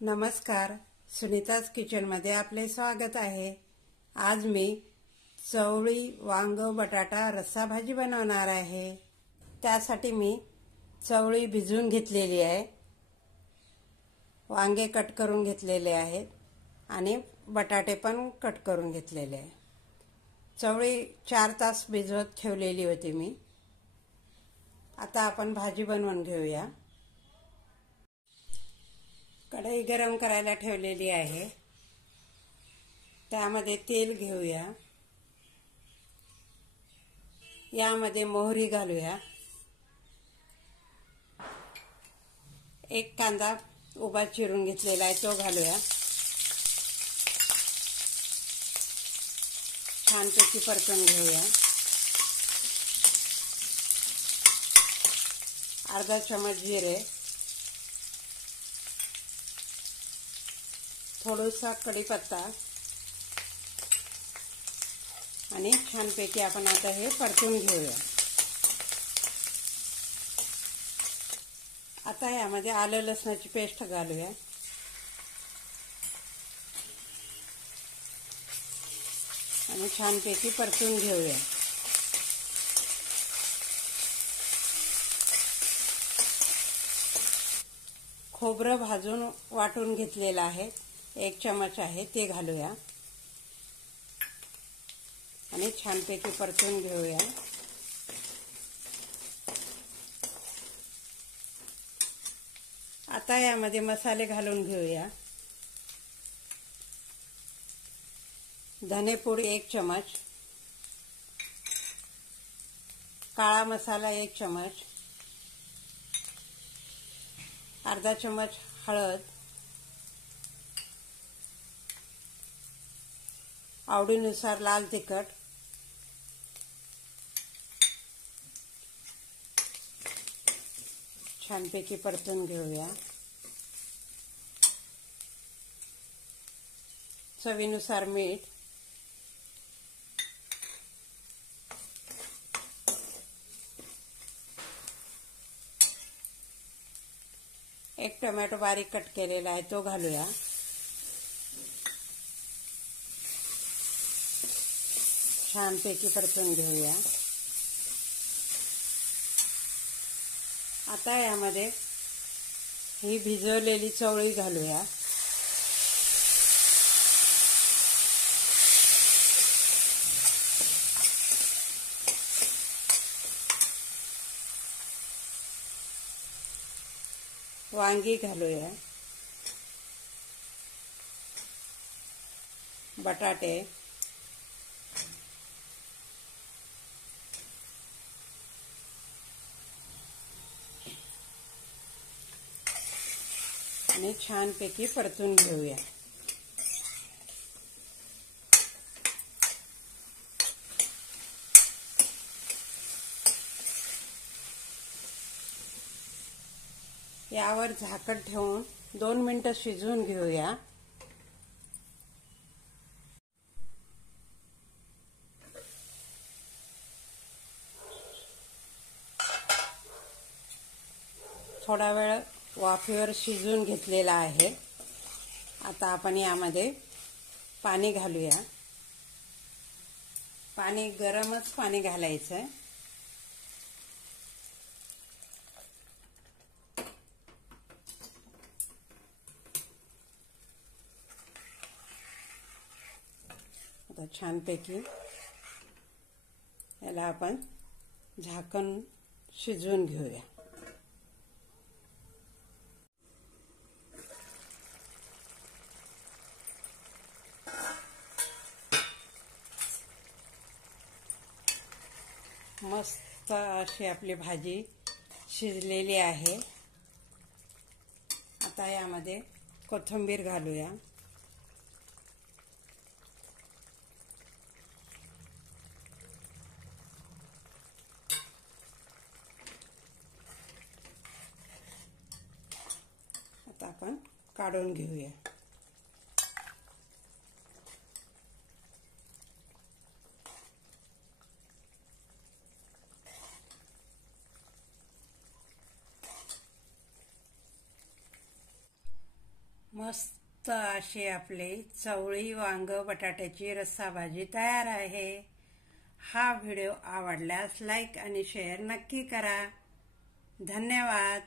नमस्कार, सुनीताज किचनमध्ये आपले स्वागत आहे। आज मी चवळी वांग बटाटा रस्सा भाजी बनवणार आहे। त्यासाठी मी चवळी भिजवून घेतलेली आहे, वांगे कट करून घेतलेले आहेत आणि बटाटे पण कट करून घेतलेले आहे। चवळी 4 तास भिजवत ठेवलेली होती मी। आता आपण भाजी बनवून घेऊया। कढई गरम करायला ठेवलेली आहे, त्यामध्ये तेल घेऊया। यामध्ये मोहरी घालूया। एक कांदा उभा चिरून घेतलेला आहे तो घालूया। छानपैकी परतून घेऊया। अर्धा चमच जिरे, थोडासा कढीपत्ता आणि छानपैकी आपण आता हे परतून घेऊया। आता यामध्ये आलं लसणाची पेस्ट घालूया आणि छानपैकी परतून घेऊया। खोबरं भाजून वाटून घेतलेलं आहे, 1 चमच आहे ते घालूया आणि छानपैकी परतून घेऊया। आता यामध्ये मसाले घालून घेऊया। धनेपूड 1 चमच, काळा मसाला 1 चमच, अर्धा चमच हळद, आवडीनुसार लाल तिखट, छानपैकी परतून घेऊया। चवीनुसार मीठ, एक टोमॅटो बारीक कट केलेला आहे तो घालूया। छानपैकी परतून घेऊया। आता यामध्ये ही भिजवलेली चवळी घालूया। वांगी घालूया, बटाटे, आणि छानपैकी परतून घेऊया। यावर झाकण ठेवून 2 मिनिटं शिजवून घेऊया। थोडा वेळ वाफेवर शिजवून घेतलेला आहे। आता आपण यामध्ये पाणी घालूया। पाणी गरमच पाणी घालायचं। आता छानपैकी याला आपण झाकण शिजवून घेऊया। मस्त अशी आपली भाजी शिजलेली आहे। आता यामध्ये कोथिंबीर घालूया। आता आपण काढून घेऊया। मस्त अशी आपली चवळी वांग बटाट्याची रस्सा भाजी तयार आहे। हा व्हिडिओ आवडल्यास लाईक आणि शेअर नक्की करा। धन्यवाद।